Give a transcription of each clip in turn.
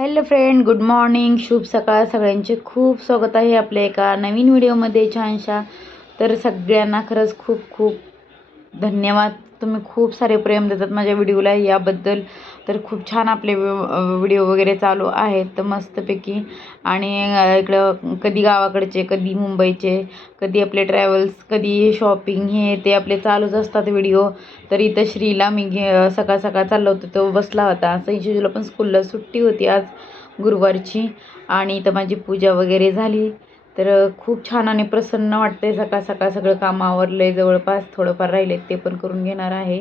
Hello friend good morning. शुभ सकाळ. सगळ्यांचे खूप स्वागत आहे आपल्या एका नवीन व्हिडिओमध्ये छानशा. तर सगळ्यांना खरंच खूप खूप धन्यवाद. तुम्ही खूप सारे प्रेम देतात माझ्या व्हिडिओला. याबद्दल तर खूप छान आपले व्हिडिओ वगैरे चालू आहेत. तर मस्तपैकी. आणि इकडं कधी गावाकडचे कधी मुंबईचे कधी आपले ट्रॅव्हल्स कधी शॉपिंग हे ते आपले चालूच असतात व्हिडिओ. तर इथं श्रीला मी घे सकाळ सकाळ चाललो होतो तो बसला होता. संशूला पण स्कूलला सुट्टी होती आज गुरुवारची. आणि इथं माझी पूजा वगैरे झाली. तर खूप छान आणि प्रसन्न वाटते सकाळ सकाळ सगळं काम आवरलं आहे जवळपास थोडंफार राहिले ते पण करून घेणार आहे.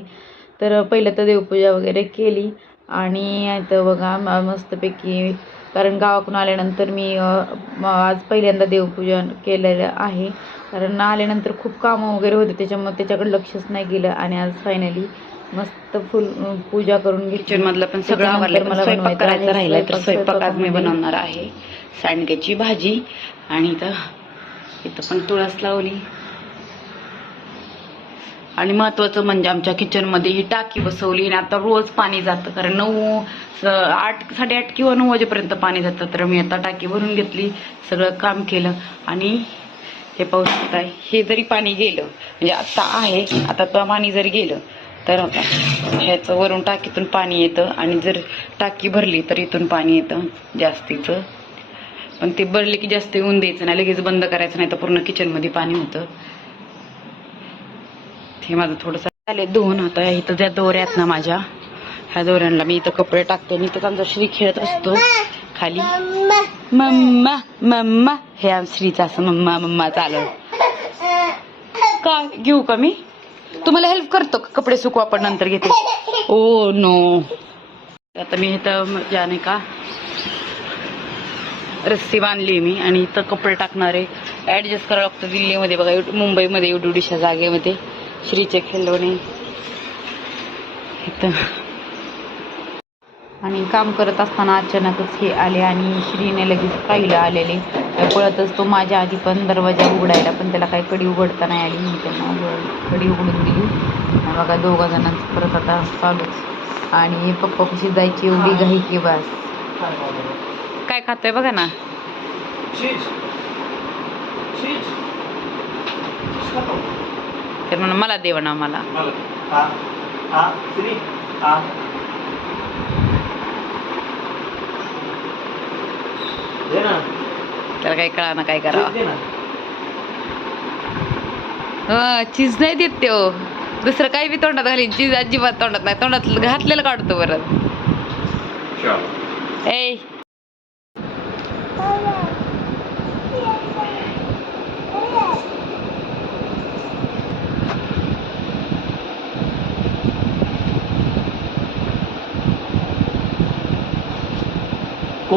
तर पहिलं तर देवपूजा वगैरे केली. आणि इथं बघा म- मस्तपैकी कारण गावाकडून आल्यानंतर मी आज पहिल्यांदा देवपूजन केलेलं आहे. कारण आल्यानंतर खूप कामं वगैरे होते त्याच्यामुळे त्याच्याकडे लक्षच नाही गेलं. आणि आज फायनली मस्त फुल पूजा करून घेतली. किचन मधलं पण सगळं आवरलं. मला स्वयंपाक करायचा आहे. राहिलाय तर स्वयंपाक- आज मी बनवणार आहे. सांडग्याची भाजी आणि इथं इथं पण तुळस लावली. आणि महत्वाचं म्हणजे आमच्या किचनमध्ये ही टाकी बसवली आणि आता रोज पाणी जातं. कारण नऊ स- आठ साडेआठ किंवा नऊ वाजेपर्यंत पाणी जातं. तर मी आता टाकी भरून घेतली सगळं काम केलं आणि हे पाहू शकता हे जरी पाणी गेलं म्हणजे आता आहे आता तो पाणी जरी गेलं तर आता ह्याचं वरून टाकीतून पाणी येतं आणि जर टाकी भरली तर इथून पाणी येतं जास्तीचं. पण ते भरले की जास्त येऊन द्यायचं नाही लगेच बंद करायचं नाही तर पूर्ण किचनमध्ये पाणी होतं. हे माझं थोडंसं आले दोन आता इथं ज्या दोऱ्या आहेत ना माझ्या ह्या दोऱ्यांना मी इथं कपडे टाकते आणि इथं आमचा श्री खेळत असतो. खाली. Mamma mamma. हे आम असं मम्मा मम्मा चालू. का? घेऊ का मी? तुम्हाला हेल्प करतो का? कपडे सुकू आपण नंतर घेते. ओ नो आता मी इथं ज्या नाही का रस्सी बांधली मी आणि इथं कपडे टाकणारे ऍडजस्ट करावं लागतं दिल्लीमध्ये. बघा मुंबईमध्ये एवढुडीशा जागेमध्ये. श्रीचे खेळलोने इथं. आणि काम करत असताना अचानकच हे आले आणि श्रीने लगेच पाहिलं आलेले. पळतच तो माझ्या आधी पण दरवाजा उघडायला पण त्याला काही कडी उघडता नाही आली. मी त्यांना उघड- कडी उघडून दिली. बघा दोघा जणांचं परत आता चालूच. आणि पप्पा कशी जायची एवढी घाई की बस. काय खातोय बघा ना. तर म्हणून मला दे म्हणा मला. त्याला काही कळा ना काय करावं चीज नाही देत त्यो. दुसरं काही बी तोंडात घालीन. चीज अजिबात तोंडात नाही. तोंडात घातलेलं काढतो परत. ए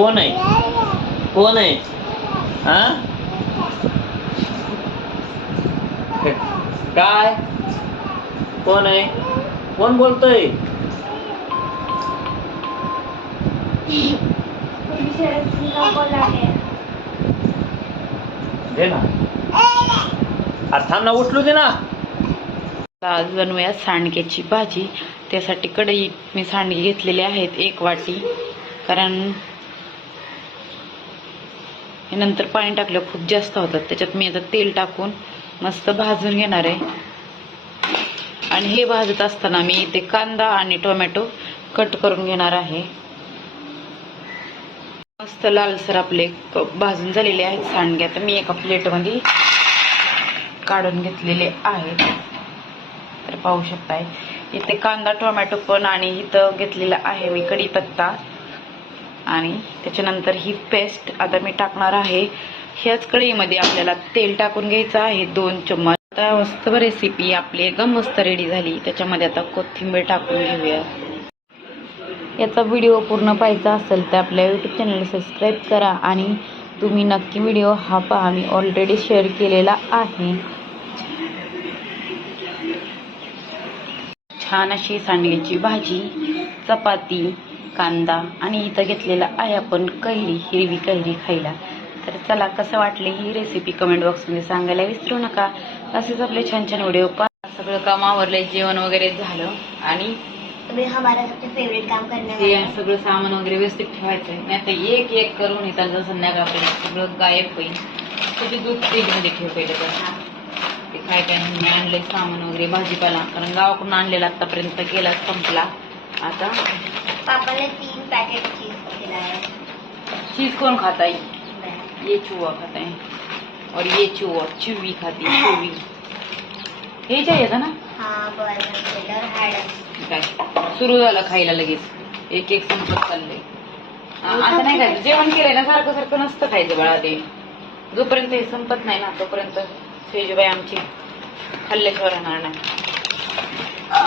कोण आहे? कोण आहे? हा? काय? कोण आहे? कोण बोलतोय? दे ना. अरे थांब दे ना. आज बनवूया सांडग्याची भाजी. त्यासाठी कढई मी सांडगे घेतलेले आहेत एक वाटी. कारण हे नंतर पाणी टाकलं खूप जास्त होतात. त्याच्यात मी आता तेल टाकून मस्त भाजून घेणार आहे. आणि हे भाजत असताना मी इथे कांदा आणि टोमॅटो कट करून घेणार आहे. मस्त लालसर आपले क- भाजून झालेले आहेत सांडगे. आता मी एका प्लेटमध्ये काढून घेतलेले आहेत. तर पाहू शकताय. इथे कांदा टोमॅटो पण आणि इथं घेतलेला आहे मी कढीपत्ता. आणि त्याच्यानंतर ही पेस्ट आता मी टाकणार आहे. ह्याच कढईमध्ये आपल्याला तेल टाकून घ्यायचं आहे. दोन चम्मच. आता मस्त रेसिपी आपली एकदम मस्त रेडी झाली. त्याच्यामध्ये आता कोथिंबीर टाकून घेऊया. याचा व्हिडिओ पूर्ण पाहायचा असेल तर आपल्या यूट्यूब चॅनल सबस्क्राईब करा आणि तुम्ही नक्की व्हिडिओ हा पहा. मी ऑलरेडी शेअर केलेला आहे. छान अशी सांडग्याची भाजी चपाती कांदा आणि इथं घेतलेला आहे आपण कैरी हिरवी कैरी खायला. तर चला कसं वाटले ही रेसिपी कमेंट बॉक्समध्ये सांगायला विसरू नका. असेच आपले छान छान व्हिडिओ पहा सगळं काम आवरलंय जेवण वगैरे झालं आणि फेवरेट काम सगळं सामान वगैरे व्यवस्थित ठेवायचंय. नाही एक एक करून येतात संध्याकाळपर्यंत. सगळं गायब होईल. त्याचे दूध फ्रीजमध्ये ठेव पहिले तर. ते काय काय मी आणलंय सामान वगैरे भाजीपाला. कारण गावाकडून आणलेला आतापर्यंत केला संपला. आता पापा ने तीन पैकेट चीज खिलाया चीज कौन खाता है मैं। ये चूहा खाता है और ये चूहा चूवी खाती है चूवी. हे चाहिए था ना? हाँ बर्गर और हैड काय सुरू झालं खायला लगेच. एक एक संपत चाललंय. आ- आता नाही खायचं. जेवण केलंय ना सारखं सारखं नसतं खायचं बाळा ते. जोपर्यंत हे संपत नाही ना तोपर्यंत शेजूबाई आमची खाल्ल्याशिवाय राहणार नाही.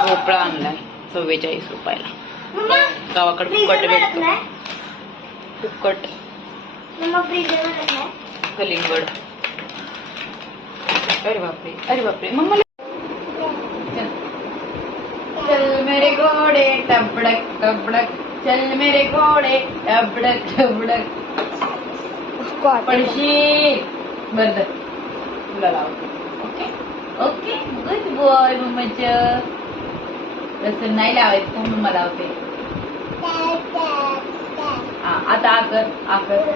भोपळा आणलाय चव्वेचाळीस रुपयाला. गावाकडे फुकट भेटतो. फुकट. कलिंगड. अरे बापरे अरे बापरे. मम्मा चल. चल मेरे घोडे टबडक टबडक. चल मेरे घोडे टबडक टबडक. उसको पडशी बरं तुला लावते ओके? ओके? गुड बॉय मम्माच. तसं नाही लावायचं तर मम्मा लावते. हा आता आकर आकर.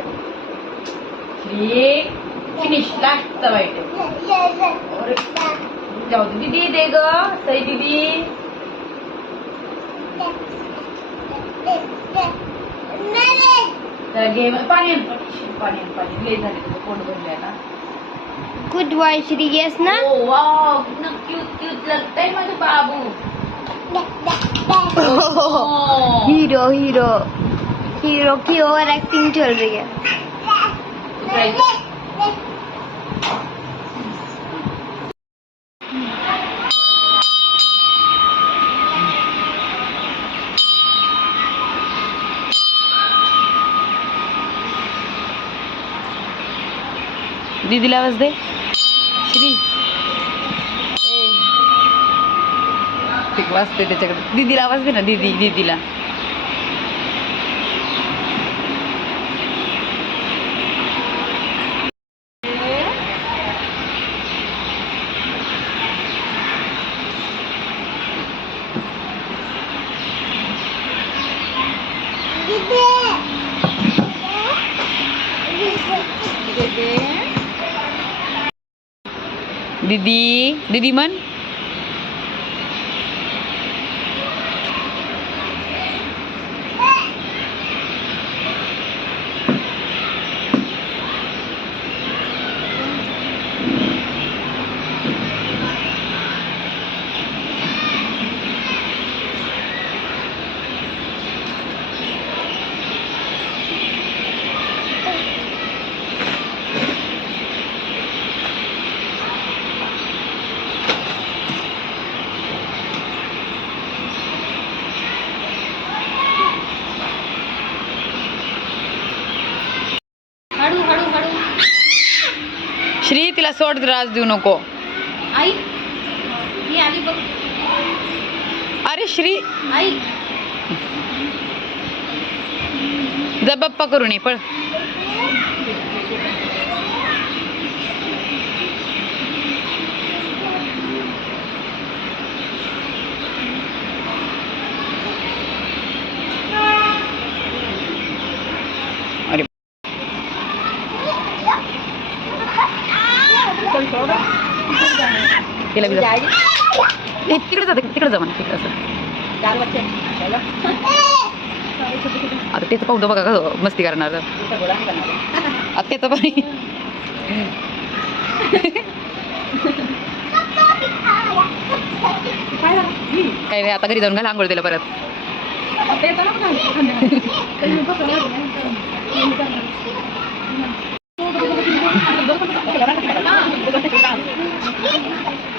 फिनिश वाईट अरे जाऊ दे. दीदी दे ग सई दीदी. घे पाणी पाणी पाणी झाले पोट ना? गुड बॉय श्री यस ना? ओ वाव कितना क्यूट क्यूट लगतंय माझं बाबू. हीरो हीरो हीरो की ओवर एक्टिंग चल रही है उतरायचं. दीदीला आवाज दे श्री ते वाजते त्याच्याकडे दीदीला आवाज दे ना दीदी दीदीला दीदी दीदी मन हळू श्री तिला सोड त्रास देऊ नको. आई आली बघ. अरे श्री. आई. जा बाप्पा करून ये पळ. तिकडे जाते तिकडे जा म्हणा तिकडे जा. आता त्याचं पाहू बघा का मस्ती करणार. आता त्याचं पाणी काही नाही आता घरी जाऊन घाल आंघोळ दिलं परत.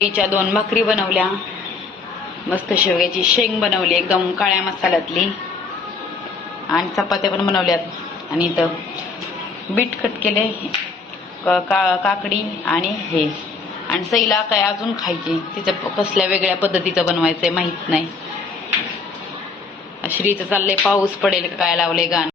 च्या दोन भाकरी बनवल्या. मस्त शेवग्याची शेंग बनवली एकदम काळ्या मसाल्यातली. आणि चपात्या पण बनवल्यात. आणि इथं बीट कट केले का काकडी आणि हे. आणि सईला काय अजून खायचे? तिचं कसल्या वेगळ्या पद्धतीचं बनवायचंय माहीत नाही. श्रीचं चाललंय पाऊस पडेल काय लावले गाणं.